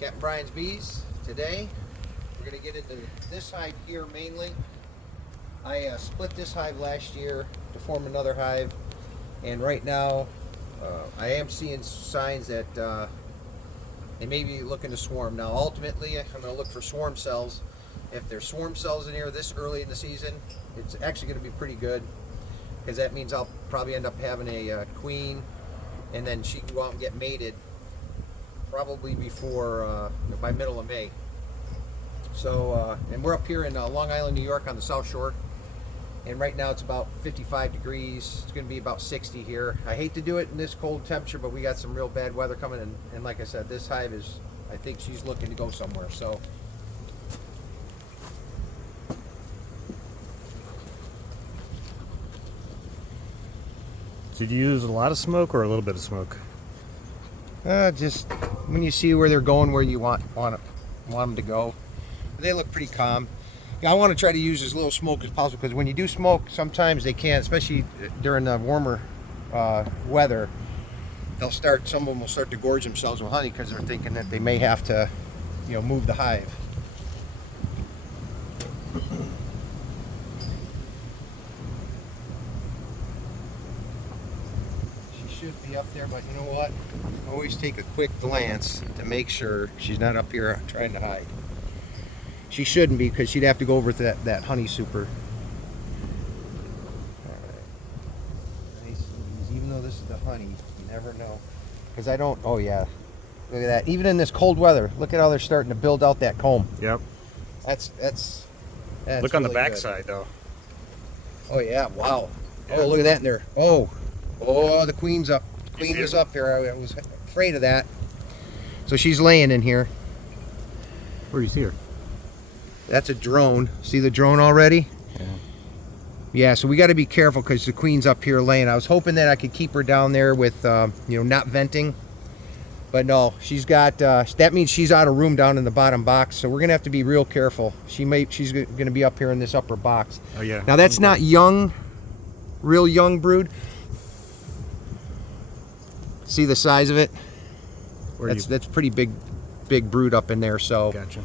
Captain Brian's Bees. Today we're going to get into this hive here mainly. I split this hive last year to form another hive, and right now I am seeing signs that they may be looking to swarm. Now ultimately I'm going to look for swarm cells. If there's swarm cells in here this early in the season, it's actually going to be pretty good, because that means I'll probably end up having a queen, and then she can go out and get mated probably before by middle of May. So and we're up here in Long Island, New York, on the South Shore, and right now it's about 55 degrees. It's going to be about 60 here. I hate to do it in this cold temperature, but we got some real bad weather coming in, and like I said, this hive is, I think she's looking to go somewhere. So did you use a lot of smoke or a little bit of smoke? just when you see where they're going, where you want them to go. They look pretty calm. I want to try to use as little smoke as possible, because when you do smoke, sometimes they can't, especially during the warmer weather. Some of them will start to gorge themselves with honey, because they're thinking that they may have to, move the hive. Should be up there, but you know what? Always take a quick glance to make sure she's not up here trying to hide. She shouldn't be, because she'd have to go over to that honey super. All right. Nice and easy. Even though this is the honey, you never know. Because I don't. Oh yeah, look at that. Even in this cold weather, look at how they're starting to build out that comb. Yep. That's Look on really the back good. side though. Oh yeah! Wow. Yeah. Oh, look at that in there. Oh, the queen's up. The queen is up here. I was afraid of that. So she's laying in here. Where do you see her? That's a drone. See the drone already? Yeah. Yeah, so we got to be careful, because the queen's up here laying. I was hoping that I could keep her down there with, not venting. But no, she's got, that means she's out of room down in the bottom box. So we're going to have to be real careful. She's going to be up here in this upper box. Oh yeah. Now that's not young, real young brood. See the size of it? That's pretty big brood up in there. So Gotcha.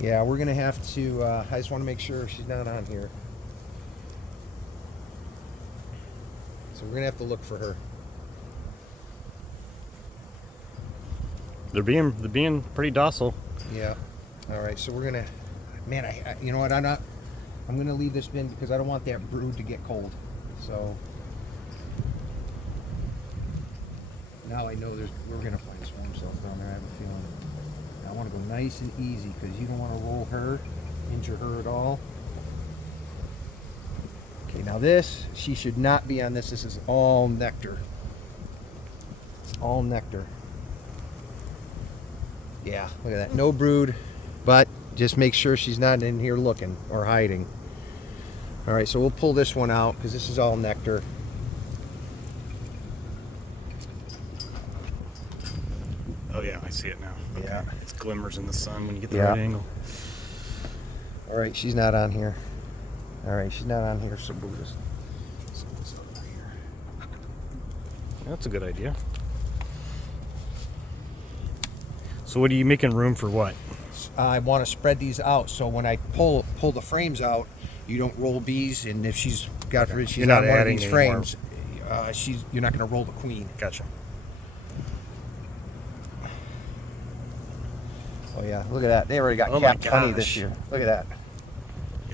yeah, we're gonna have to. I just want to make sure she's not on here. So we're gonna have to look for her. They're being pretty docile. Yeah. All right. So we're gonna. Man, I you know what? I'm gonna leave this bin, because I don't want that brood to get cold. So now I know we're gonna find swarm cells down there. I have a feeling. I want to go nice and easy, because you don't want to roll her, injure her at all. Okay, now she should not be on this. This is all nectar. It's all nectar. Yeah, look at that. No brood, but just make sure she's not in here looking or hiding. All right, so we'll pull this one out, because this is all nectar. Oh yeah, I see it now. Okay. Yeah. It glimmers in the sun when you get the Yeah. right angle. All right, she's not on here. All right, she's not on here, so we'll just set this over here. That's a good idea. So what are you making room for? What? I want to spread these out, so when I pull the frames out, you don't roll bees, and if she's got rid, she's You're not not one of adding these anymore. frames, you're not going to roll the queen. Gotcha. Oh yeah, look at that. They already got Oh my capped honey this gosh. year. Look at that.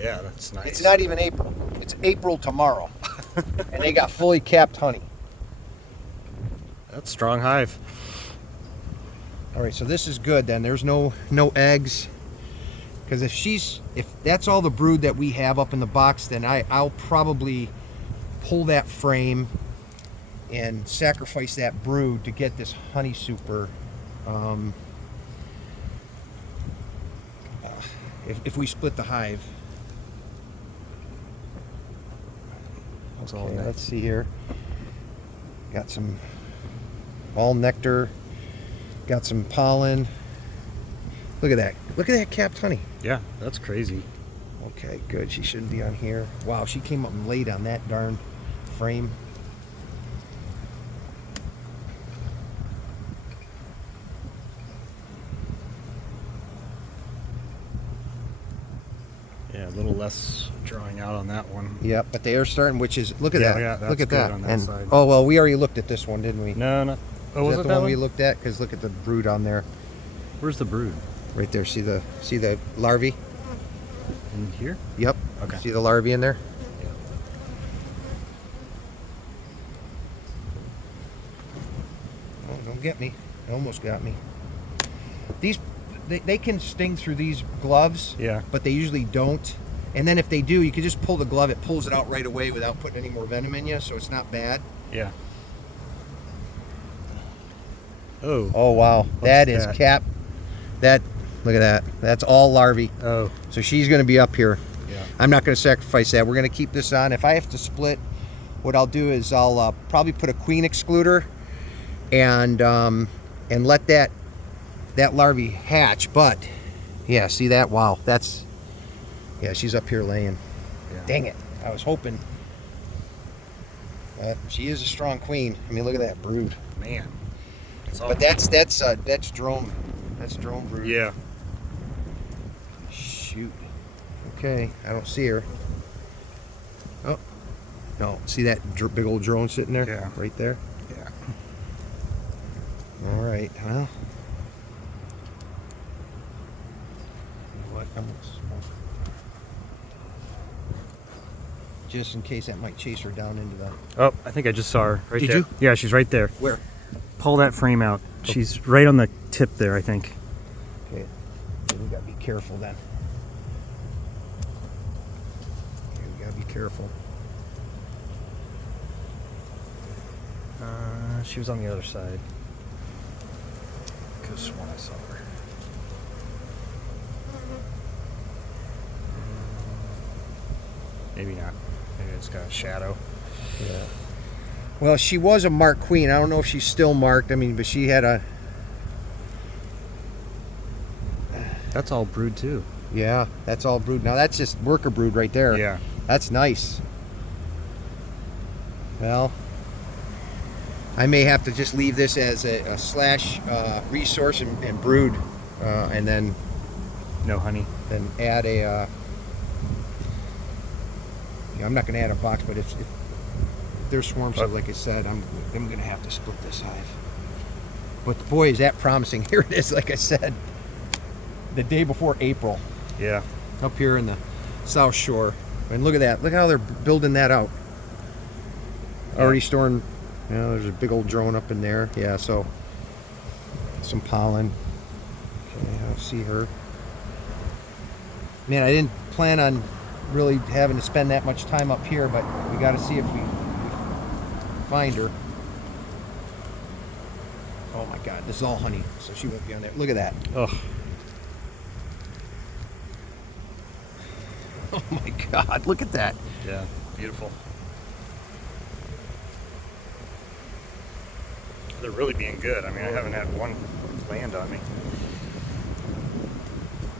Yeah, that's nice. It's not even April. It's April tomorrow, and they got fully capped honey. That's strong hive. All right, so this is good then. There's no eggs, because if that's all the brood that we have up in the box, then I'll probably pull that frame and sacrifice that brood to get this honey super. If we split the hive. That's all Okay, nice. let's see here. Got some all nectar. Got some pollen. Look at that. Look at that capped honey. Yeah, that's crazy. Okay, good. She shouldn't be on here. Wow, she came up and laid on that darn frame. Yeah, a little less drawing out on that one. Yep, but they are starting, which is, look at Yeah, that. yeah, that's look at good that. on that And side. oh, well, we already looked at this one, didn't we? No, not. Oh, Is was that it the that one one? we looked at? Because look at the brood on there. Where's the brood? Right there. See the larvae? In here? Yep. Okay. See the larvae in there? Yeah. Oh, don't get me. It almost got me. These, they can sting through these gloves. Yeah. But they usually don't. And then if they do, you can just pull the glove. It pulls it out right away without putting any more venom in you, so it's not bad. Yeah. Oh. Oh wow, that is that? cap. That, look at that. That's all larvae. Oh. So she's going to be up here. Yeah. I'm not going to sacrifice that. We're going to keep this on. If I have to split, what I'll do is I'll probably put a queen excluder and let that larvae hatch. But yeah, see that? Wow, that's, yeah, she's up here laying. Yeah. Dang it! I was hoping. She is a strong queen. I mean, look at that brood. Man. But that's drone. That's drone brood. Yeah. Shoot. Okay, I don't see her. Oh, no. See that big old drone sitting there? Yeah. Right there? Yeah. All right, well. You know what? I'm gonna smoke. Just in case that might chase her down into the... Oh, I think I just saw her right Did there. you? Yeah, she's right there. Where? Pull that frame out. She's right on the tip there, I think. Okay, we gotta be careful then. Okay, we gotta be careful. She was on the other side. Could have sworn I saw her. Maybe not. Maybe it's got a shadow. Yeah. Well, she was a marked queen. I don't know if she's still marked. I mean, but she had a... That's all brood too. Yeah, that's all brood. Now that's just worker brood right there. Yeah. That's nice. Well, I may have to just leave this as a slash resource and brood, and then No honey. add a. Yeah, I'm not going to add a box, but if there's swarms, so like I said, I'm going to have to split this hive. But boy, is that promising! Here it is, like I said, the day before April. Yeah. Up here in the South Shore. And look at that. Look how they're building that out. Already storing, you know, there's a big old drone up in there. Yeah, so some pollen. Okay, I see her. Man, I didn't plan on really having to spend that much time up here, but we got to see if we find her. Oh my God, this is all honey, so she won't be on there. Look at that. Oh. Oh my God, look at that. Yeah. Beautiful. They're really being good. I mean, I haven't had one land on me.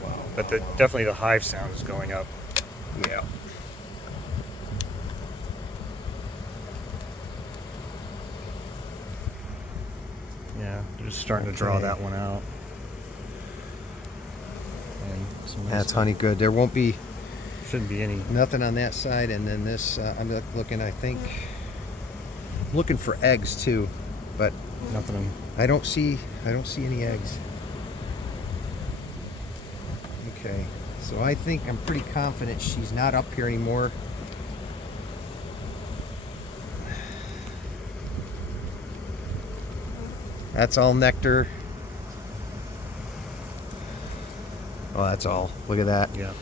Wow. But definitely the hive sound is going up. Yeah. Yeah, they're just starting to draw Okay. that one out. And some nice That's stuff. honey good. There won't be Shouldn't be any. nothing on that side, and then this, I'm looking, I think, looking for eggs too, but Nothing. I don't see any eggs. Okay, so I think I'm pretty confident she's not up here anymore. That's all nectar. Oh, that's all. Look at that. Yeah.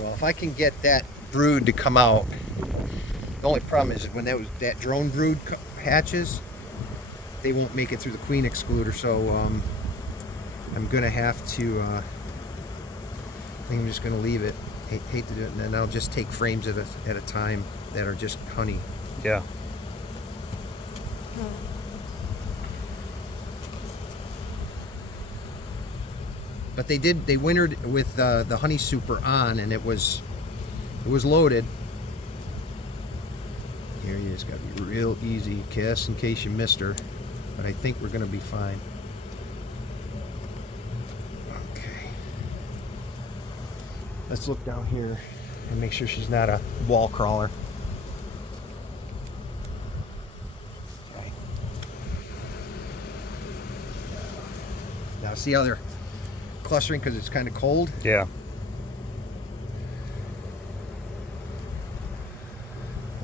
Well, if I can get that brood to come out, the only problem is that when that drone brood hatches, they won't make it through the queen excluder. So I'm gonna have to. I think I'm just gonna leave it. Hate to do it, and then I'll just take frames at a time that are just honey. Yeah. But they wintered with the honey super on, and it was loaded. Here you just got to be real easy, Kiss, in case you missed her. But I think we're going to be fine. Okay. Let's look down here and make sure she's not a wall crawler. Okay. Now see how they're clustering because it's kind of cold? Yeah.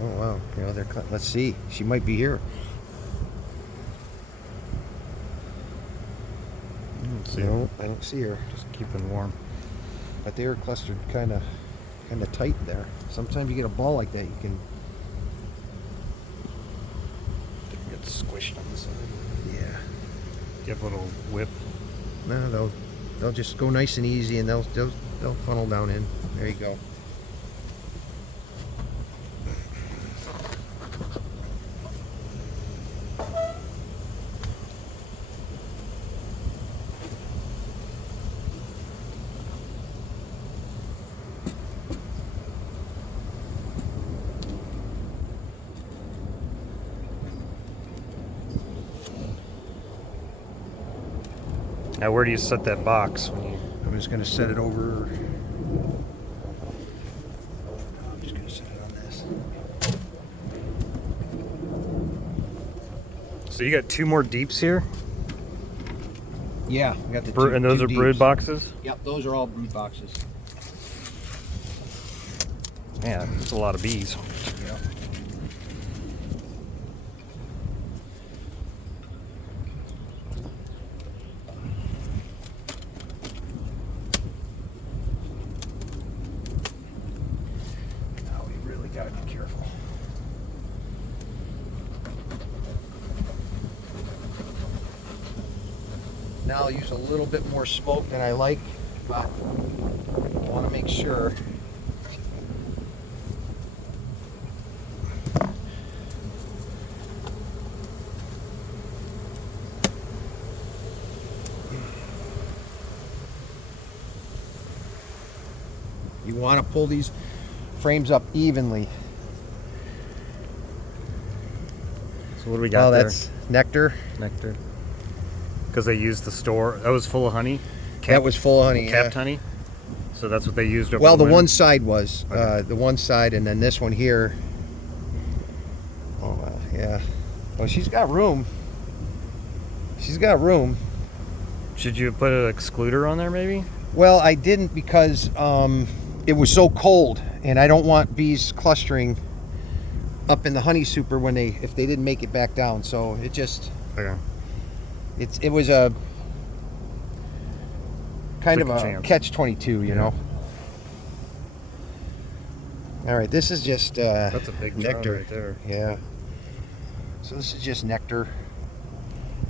Oh wow, you know, let's see. She might be here. No, I don't see her. Just keeping warm. But they were clustered kind of tight there. Sometimes you get a ball like that, you can Get squished on the side. yeah. Give a little whip. No, they'll just go nice and easy, and they'll funnel down in. There you go. Now, where do you set that box when you? I'm just gonna set it over. I'm just gonna set it on this. So you got 2 more deeps here, Yeah, we got the and those are brood boxes. Yep, those are all brood boxes. Yeah, that's a lot of bees. Yep. Now we really gotta be careful. Now I'll use a little bit more smoke than I like, but I want to make sure. You want to pull these frames up evenly. So what do we got there? That's nectar. Nectar. Because they used the store. That was full of honey. That was full of honey. Capped honey. So that's what they used over Well, the winter? one side was Okay. the one side, and then this one here. Oh yeah. Well, she's got room. She's got room. Should you put an excluder on there, maybe? Well, I didn't because it was so cold, and I don't want bees clustering up in the honey super if they didn't make it back down. So it just Okay. it was a kind Took of a a chance. catch-22, you know. All right, this is just That's a big nectar right there. Yeah. So this is just nectar.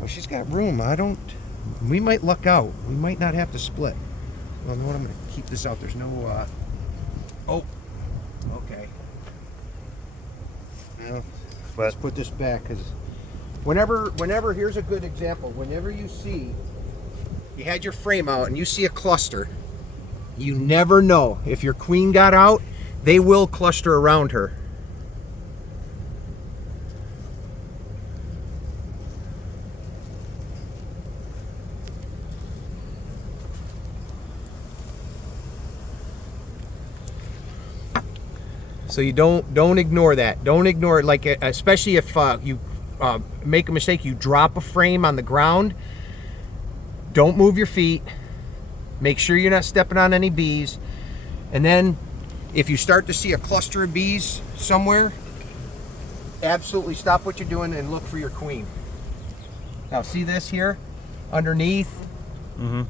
Oh, she's got room. We might luck out. We might not have to split. Well, you know what? I'm going to keep this out. There's no. Oh. Okay. Well, let's But put this back because whenever here's a good example. Whenever you see you had your frame out and you see a cluster, you never know if your queen got out. They will cluster around her. So you don't ignore that. Don't ignore it. Like especially if you make a mistake, you drop a frame on the ground. Don't move your feet. Make sure you're not stepping on any bees. And then, if you start to see a cluster of bees somewhere, absolutely stop what you're doing and look for your queen. Now, see this here underneath? mm-hmm.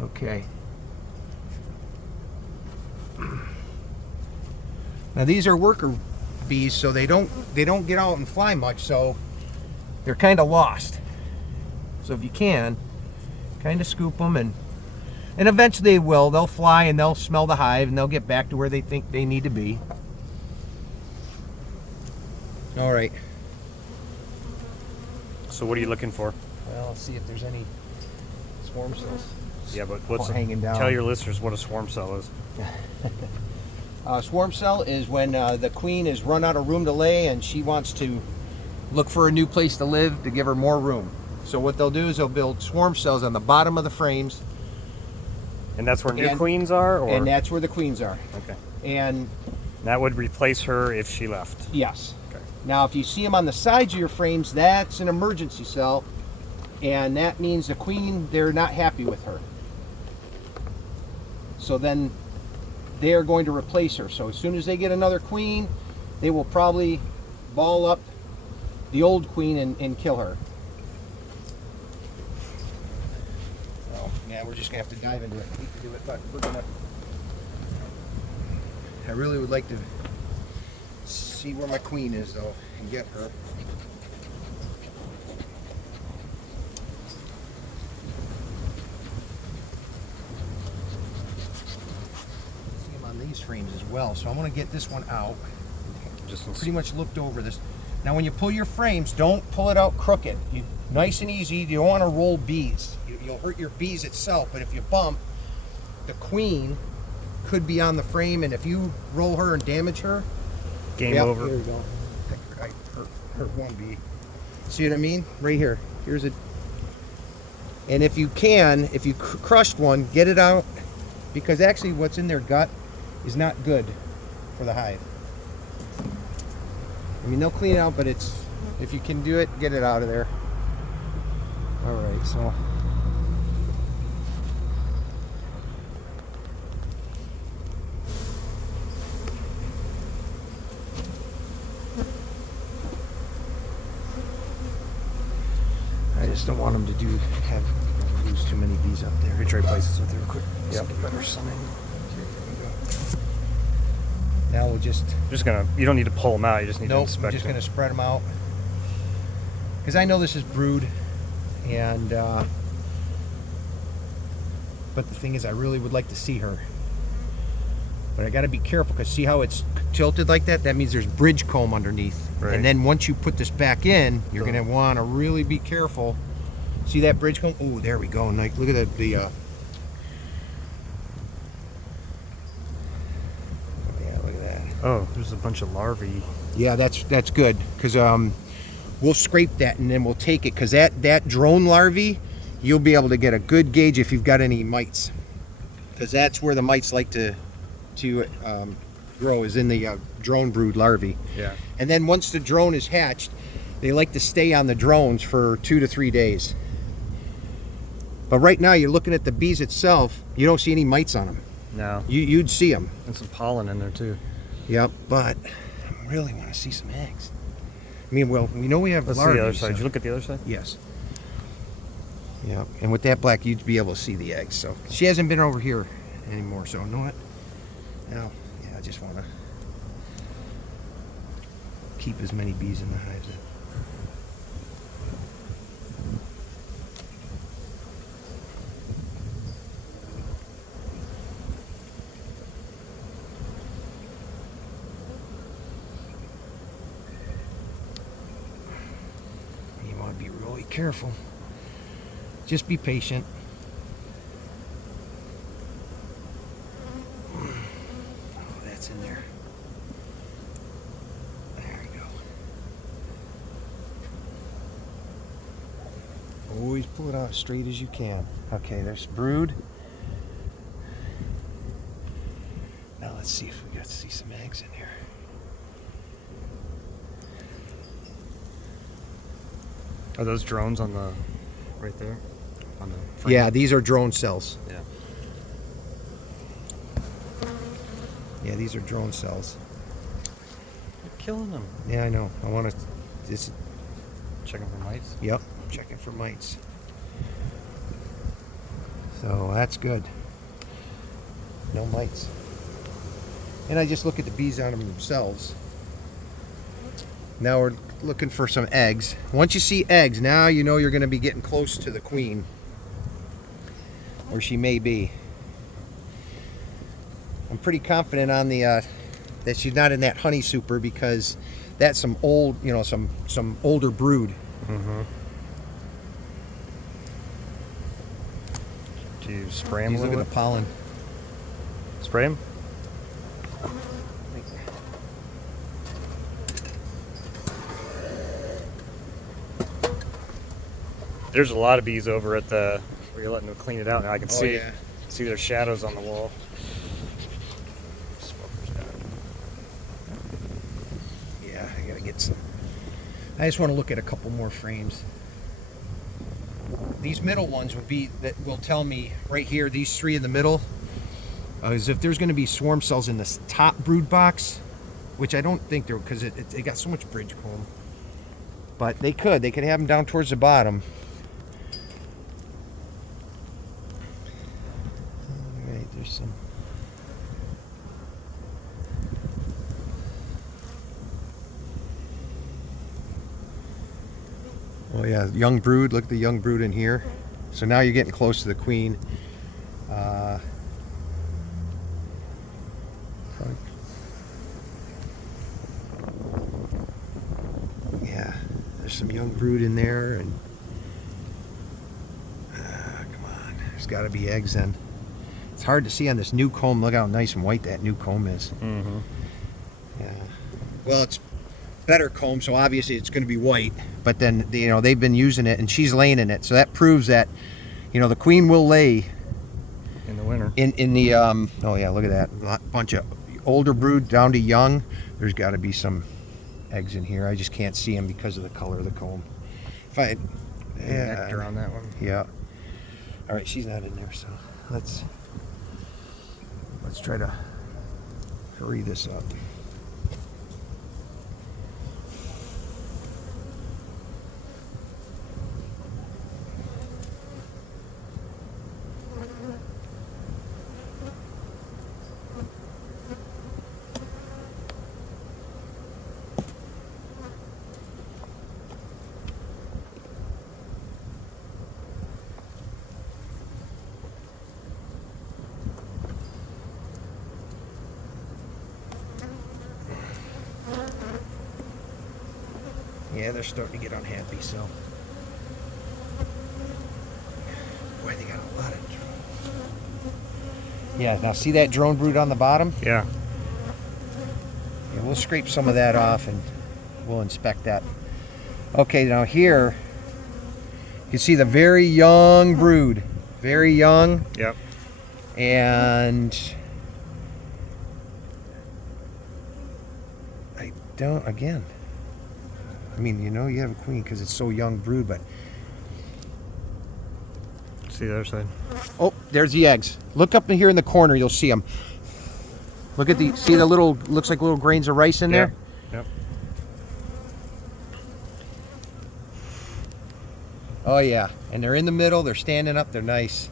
Okay. Now these are worker bees, so they don't get out and fly much, so they're kind of lost. So if you can, kind of scoop them, and eventually they will. They'll fly and they'll smell the hive and they'll get back to where they think they need to be. All right. So what are you looking for? Well, let's see if there's any swarm cells. Yeah, but what's hanging down. Tell your listeners what a swarm cell is. Swarm cell is when the queen has run out of room to lay and she wants to look for a new place to live to give her more room. So what they'll do is they'll build swarm cells on the bottom of the frames, And that's where new And- queens are, or and that's where the queens are. okay, And that would replace her if she left. yes. Okay. Now, if you see them on the sides of your frames, that's an emergency cell, and that means the queen, they're not happy with her. So then they are going to replace her. So as soon as they get another queen, they will probably ball up the old queen and kill her. Oh, yeah, we're just gonna have to dive into it. I hate to do it, but we're gonna. I really would like to see where my queen is, though, and get her. See them on these frames as well. So I'm gonna get this one out. Just Pretty much looked over this. Now, when you pull your frames, don't pull it out crooked. Nice and easy. You don't want to roll bees. You'll hurt your bees itself. But if you bump, the queen could be on the frame, and if you roll her and damage her, game yep, over. Here we go. I hurt one bee. See what I mean? Right here. Here's it. And if you can, if you crushed one, get it out, because actually what's in their gut is not good for the hive. I mean, they'll clean it out, but it's, if you can do it, get it out of there. All right, so. I just don't want them to lose too many bees up there. Let me trade places with you real quick. Yep. Get better sunning. Now we'll just. Just gonna. You don't need to pull them out. You just need to Nope, I'm inspect just them. going to spread them out. Because I know this is brood, and but the thing is, I really would like to see her. But I got to be careful, because see how it's tilted like that? That means there's bridge comb underneath. Right. And then once you put this back in, you're going to want to really be careful. See that bridge comb? Oh, there we go. Like, look at the yeah, look at that. Oh, there's a bunch of larvae. Yeah, that's good, because we'll scrape that and then we'll take it, because that drone larvae, you'll be able to get a good gauge if you've got any mites, because that's where the mites like to grow, is in the drone brood larvae. Yeah. And then once the drone is hatched, they like to stay on the drones for 2 to 3 days. But right now you're looking at the bees itself, you don't see any mites on them. No. You'd see them. And some pollen in there too. Yep, but I really want to see some eggs. I mean, well, we know we have Let's see larvae. the other side. so- Did you look at the other side? Yes. Yeah, and with that black, you'd be able to see the eggs. So she hasn't been over here anymore. So you know what? Now, yeah, I just want to keep as many bees in the hives. You want to be really careful. Just be patient. Oh, that's in there. There we go. Always pull it out as straight as you can. Okay, there's brood. Now let's see if we got to see some eggs in here. Are those drones on the right there? On the frame? Yeah, these are drone cells. Yeah. Yeah, these are drone cells. You're killing them. Yeah, I know. I want to. This. Checking for mites. Yep. Checking for mites. So that's good. No mites. And I just look at the bees on them themselves. Now we're looking for some eggs. Once you see eggs, now you know you're going to be getting close to the queen. Or she may be. I'm pretty confident on the that she's not in that honey super, because that's some old, some older brood. Mm-hmm. Do you spray them a Look little at bit? the pollen. Spray them? There's a lot of bees over at the where you're letting them clean it out. Now I can see yeah. see their shadows on the wall. Smoker's got it. Yeah, I gotta get some. I just want to look at a couple more frames. These middle ones would be that will tell me right here. These three in the middle is if there's going to be swarm cells in this top brood box, which I don't think there because it got so much bridge comb. But they could have them down towards the bottom. All right, there's some. Oh yeah, young brood. Look at the young brood in here. So now you're getting close to the queen. Yeah, there's some young brood in there, and come on, there's got to be eggs in. It's hard to see on this new comb. Look how nice and white that new comb is. Mm-hmm. Yeah. Well, it's better comb, so obviously it's going to be white. But then they've been using it, and she's laying in it, so that proves that the queen will lay In the winter. in the oh yeah, look at that bunch of older brood down to young. There's got to be some eggs in here. I just can't see them because of the color of the comb. Yeah, Nectar on that one. Yeah. All right, she's not in there, so let's try to hurry this up. Yeah, they're starting to get unhappy, so. Boy, they got a lot of. Yeah, now see that drone brood on the bottom? Yeah. Yeah, we'll scrape some of that off and we'll inspect that. Okay, now here, you can see the very young brood. Very young. Yep. And I don't, again. I mean, you have a queen because it's so young brood, but. See the other side. Oh, there's the eggs. Look up in here in the corner, you'll see them. Look at see the little, looks like little grains of rice in there? Yep. Oh yeah, and they're in the middle, they're standing up, they're nice.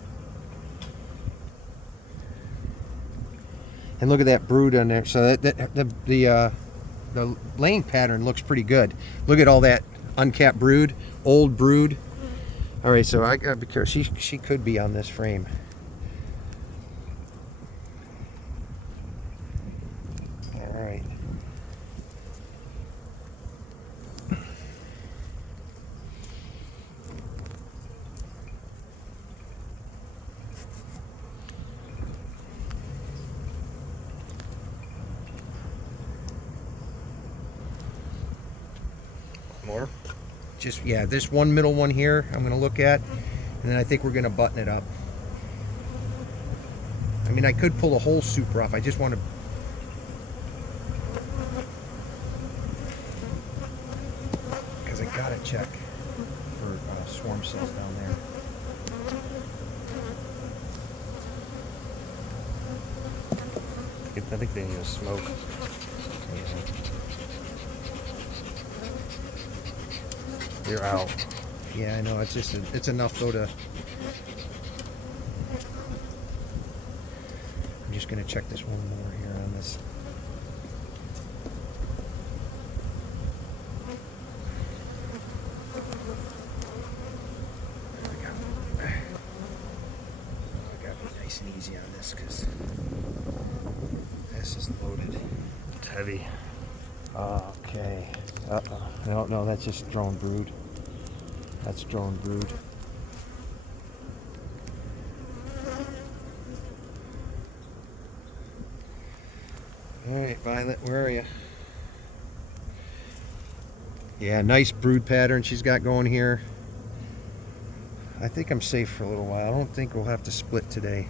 And look at that brood on there. So the laying pattern looks pretty good. Look at all that uncapped brood, old brood. All right, so I gotta be careful. She could be on this frame. All right. More? Just, yeah, this one middle one here I'm going to look at, and then I think we're going to button it up. I mean, I could pull a whole super off. I just want to... Because I got to check for swarm cells down there. I think they need to smoke. You're out. Yeah, I know. It's just it's enough though to. I'm just gonna check this one more here on this. I gotta be nice and easy on this because this is loaded. It's heavy. Okay. No, that's just drone brood. That's drone brood. All right, Violet, where are you? Yeah, nice brood pattern she's got going here. I think I'm safe for a little while. I don't think we'll have to split today.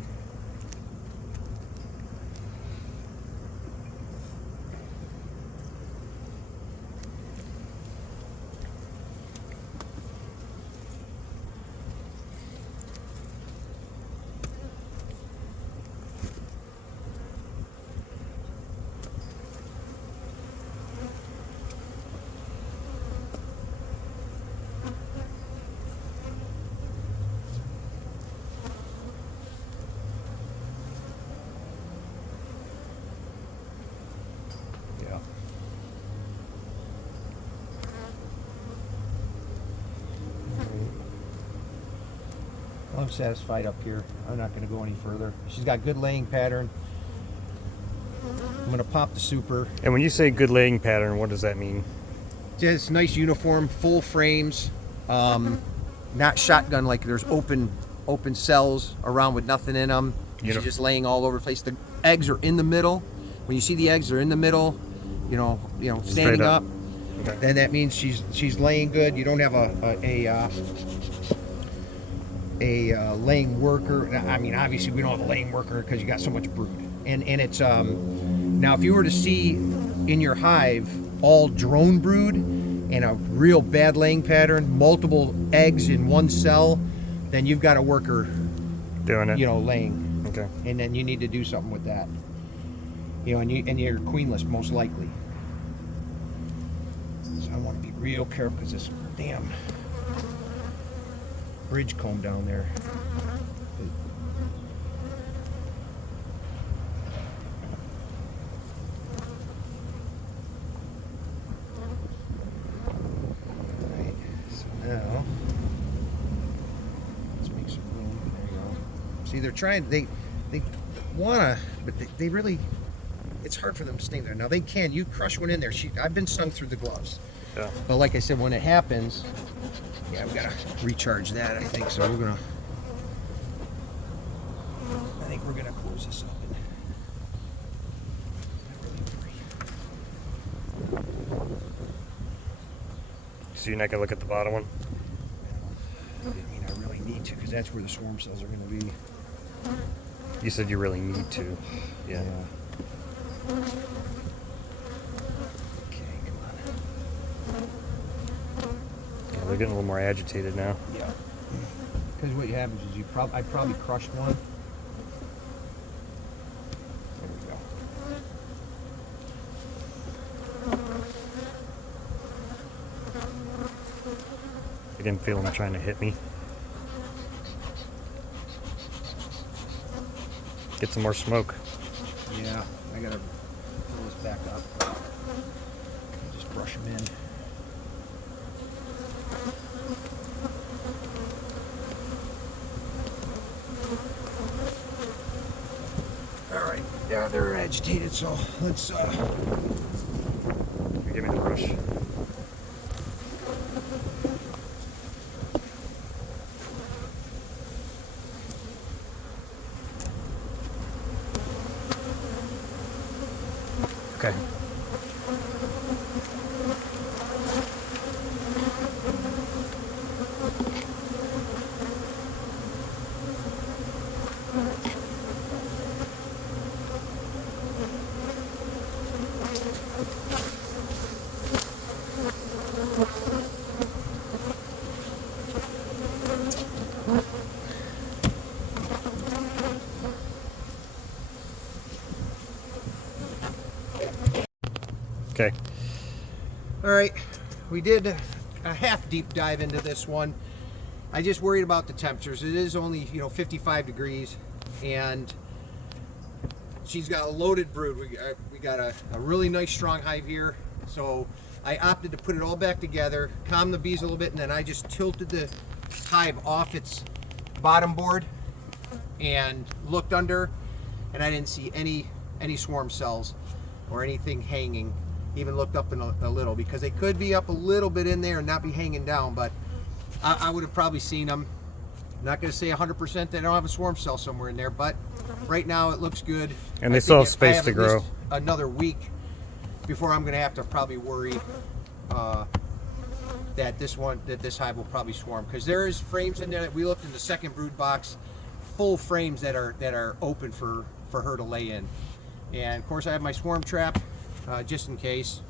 Yeah. Well, I'm satisfied up here. I'm not going to go any further. She's got good laying pattern. I'm going to pop the super. And when you say good laying pattern, what does that mean? Just nice uniform, full frames, not shotgun like there's open cells around with nothing in them. She's just laying all over the place. The eggs are in the middle. When you see the eggs are in the middle, standing up. Okay. Then that means she's laying good. You don't have a laying worker. I mean, obviously we don't have a laying worker because you got so much brood. And it's now if you were to see in your hive all drone brood and a real bad laying pattern, multiple eggs in one cell, then you've got a worker doing it. Laying. Okay. And then you need to do something with that. And you're queenless most likely. So I want to be real careful because this damn bridge comb down there. Alright, so now let's make some room. There you go. See, they're trying, they wanna, but they really, it's hard for them to stay there. Now they can, you crush one in there. I've been stung through the gloves. Yeah. But like I said, when it happens, yeah, we gotta recharge that, I think. So we're gonna, close this up. So you're not gonna look at the bottom one? I mean, I really need to, because that's where the swarm cells are gonna be. You said you really need to. Yeah. Okay, come on. Yeah, they're getting a little more agitated now. Yeah. Because what happens is I probably crushed one. There we go. I can feel them trying to hit me. Get some more smoke. Yeah, I gotta pull this back up. Just brush them in. All right, yeah, they're agitated, so let's Here, give me the brush. Okay. Okay. All right, we did a half deep dive into this one. I just worried about the temperatures. It is only 55 degrees, and she's got a loaded brood. We got a really nice strong hive here, so I opted to put it all back together, calm the bees a little bit, and then I just tilted the hive off its bottom board and looked under, and I didn't see any swarm cells or anything hanging. Even looked up in a little, because they could be up a little bit in there and not be hanging down, but I would have probably seen them. I'm not going to say 100% they don't have a swarm cell somewhere in there, but right now it looks good. And they still have space to grow. Another week before I'm going to have to probably worry that this hive will probably swarm, because there is frames in there. We looked in the second brood box, full frames that are open for her to lay in. And of course I have my swarm trap just in case,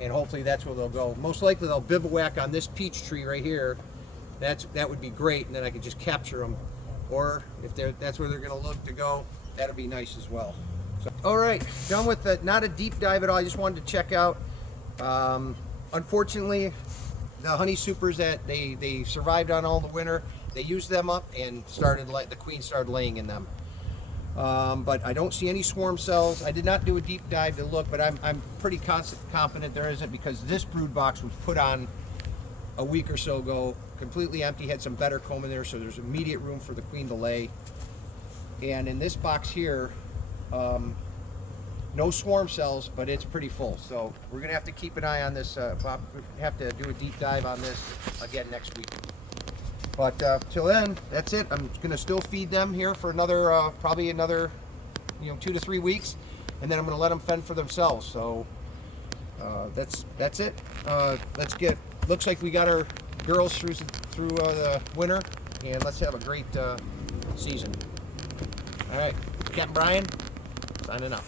and hopefully that's where they'll go. Most likely they'll bivouac on this peach tree right here. That would be great, and then I could just capture them. Or if that's where they're going to look to go, that'll be nice as well. So, all right, done with that. Not a deep dive at all. I just wanted to check out. Unfortunately, the honey supers that they survived on all the winter, they used them up and the queen started laying in them. But I don't see any swarm cells. I did not do a deep dive to look, but I'm pretty confident there isn't, because this brood box was put on a week or so ago, completely empty, had some better comb in there, so there's immediate room for the queen to lay. And in this box here, no swarm cells, but it's pretty full. So we're gonna have to keep an eye on this. Bob, we have to do a deep dive on this again next week. But till then, that's it. I'm gonna still feed them here for another, probably another, 2 to 3 weeks, and then I'm gonna let them fend for themselves. So that's it. Looks like we got our girls through the winter, and let's have a great season. All right, Captain Brian, signing out.